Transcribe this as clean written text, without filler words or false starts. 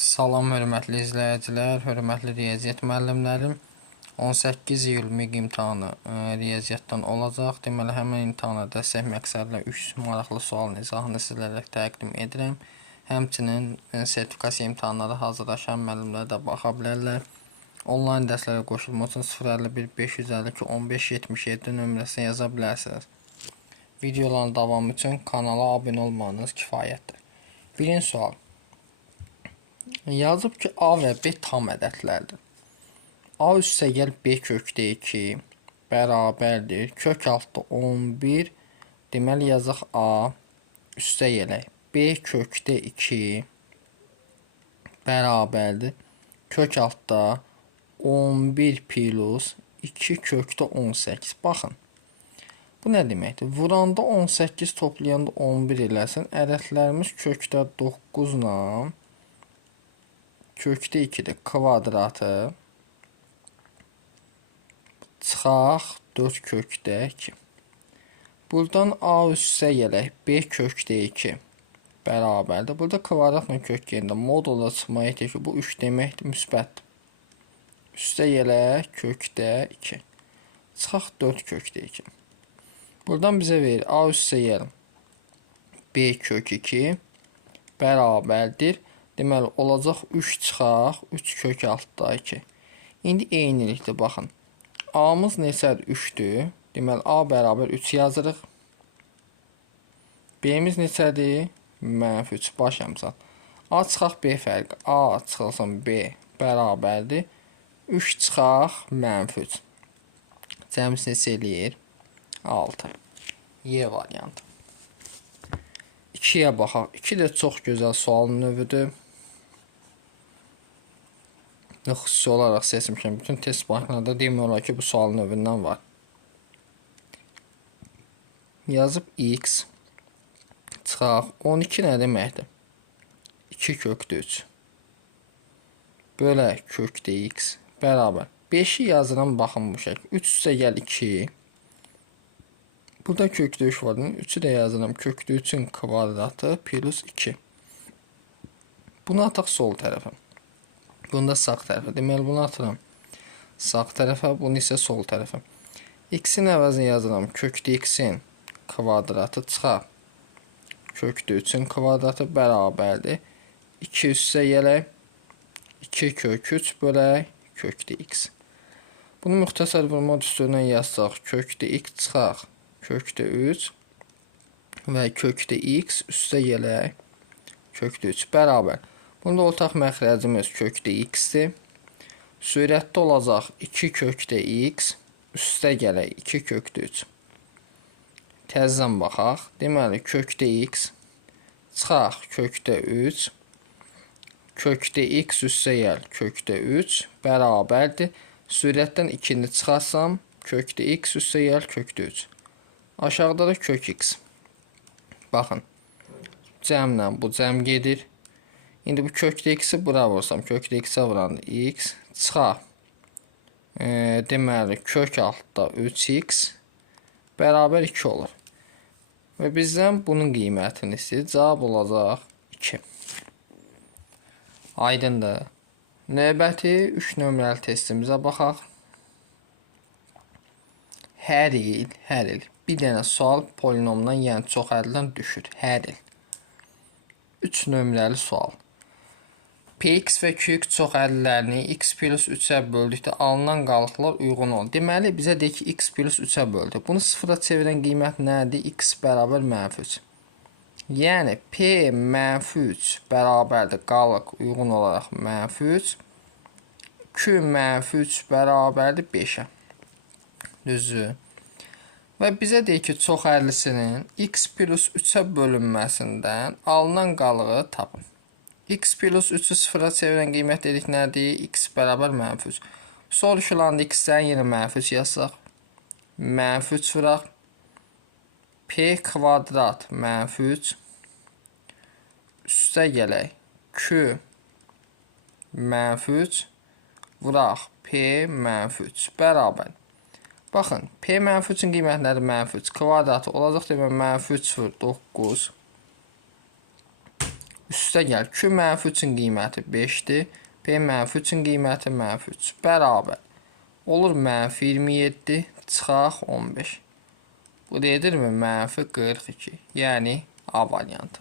Salam hörmətli izləyicilər, hörmətli riyaziyyat müəllimlərim. 18 iyul MİQ imtahanı riyaziyyatdan olacaq. Deməli, həmin imtahana dəstək məqsədlə 3 maraqlı sualın izahını sizlərə təqdim edirəm. Həmçinin sertifikasiya imtahanları hazırlaşan müəllimlər də baxa bilərlər. Onlayn dərslərə qoşulmaq üçün 051 552 15 77 nömrəsinə yaza bilərsiniz. Videoların davamı üçün kanala abunə olmanız kifayətdir. Birinci sual. Yazıb ki, A və B tam ədədlərdir. A üstəgəl B kökdə 2 bərabərdir. Kök altda 11. Deməli, yazaq A üstəgələk B kökdə 2 bərabərdir. Kök altda 11 plus 2 kökdə 18. Baxın. Bu nə deməkdir? Vuranda 18, toplayanda 11 eləsin. Ədədlərimiz kökdə 9 ilə kökdə 2-dir. Kvadratı çıxaq 4 kökdə 2. Buradan A üstə gələk B kökdə 2 bərabərdir. Burada kvadratla kök yerində modula çıxma etək ki, bu 3 deməkdir, müsbət. Üstə gələk kökdə 2. Çıxaq 4 kökdə 2. Buradan bizə verir A üstə gəlin B kök 2 bərabərdir. Deməli, olacaq 3 çıxaq 3 kök altda 2. İndi eynilikdir, baxın. A-mız neçədir? 3-dür. Deməli, A bərabər 3 yazırıq. B-miz neçədir? -3. Baş əmsal. A çıxaq B fərqi. A çıxılsın B bərabərdir. 3 çıxaq -3. Cəmsi neçə eləyir? 6. Y variantı. 2-yə baxaq. 2 də çox gözəl sualın növüdür. Xüsusi olaraq seçmişəm. Bütün test banklarında demək olar ki, bu sualın növündən var. Yazıb x çıxaq 12 nə deməkdir? 2 kökdə 3 bölək kökdə x bərabər. 5-i yazıram, baxın bu şəkil. 3 üstə gəl 2. Burada kökdə 3 var. 3-ü də yazıram. Kökdə 3-ün kvadratı plus 2. Bunu ataq sol tərəfə. Bunda sağ tərəfə. Deməli, bunu atıram sağ tərəfə, bunu isə sol tərəfə. X-in əvəzini yazıram. Kökdə x-in kvadratı çıxaq. Kökdə 3-ün kvadratı bərabərdir. 2 üstə gələk. 2 kök 3 bölək kökdə x. Bunu müxtəsər vurma düsturundan yazsaq. Kökdə x çıxaq. Kökdə 3 və kökdə x üstə gələk. Kökdə 3 bərabər. Bunda ortaq məxrəcimiz kökdə x-dir. Sürətdə olacaq 2 kökdə x üstə gələk 2 kökdə 3. Təzdən baxaq. Deməli, kökdə x çıxaq kökdə 3. Kökdə x üstə gəl kökdə 3 bərabərdir. Sürətdən 2-ni çıxarsam, kökdə x üstə gəl kökdə 3. Aşağıda da kök x. Baxın, cəmlə bu cəm gedir. İndi bu kökdə x-i bura vursam, kökdə x-ə vuranda x çıxaq. Deməli, kök altda 3x bərabər 2 olur. Və bizdən bunun qiymətini istəyir. Cavab olacaq 2. Aydındır. Növbəti 3 nömrəli testimizə baxaq. Hər il bir dənə sual polinomdan, yəni çox ədəddən düşür. Hər il. 3 nömrəli sual. Px və Qx çox ədədlərini x plus 3-ə böldükdə alınan qalıqlar uyğun olur. Deməli, bizə deyir ki, x plus 3-ə böldük. Bunu sıfıra çevirən qiymət nədir? X bərabər -3. Yəni, P -3 bərabərdir qalıq uyğun olaraq -3. Q -3 bərabərdir 5-ə. Düzdür. Və bizə deyir ki, çox ədədlisinin x plus 3-ə bölünməsindən alınan qalığı tapın. X plus 3-ü sıfıra çevirən qiymət dedik nədir? X bərabər -3. Soruşulanda x-dən yenə -3 yazsaq. -3 vuraq. P kvadrat -3 üstə gələk. Q -3 vuraq. P -3 bərabər. Baxın, P -3-ün qiyməti nədir? -3 kvadratı olacaq demək -3 vur 9 Üstə gəl. Q mənfi 3-ün qiyməti 5-dir. P mənfi 3-ün qiyməti mənfi 3. Bərabər. Olur mənfi 27 çıxaq 15. Bu da edirmi? Mənfi 42. Yəni A variantı.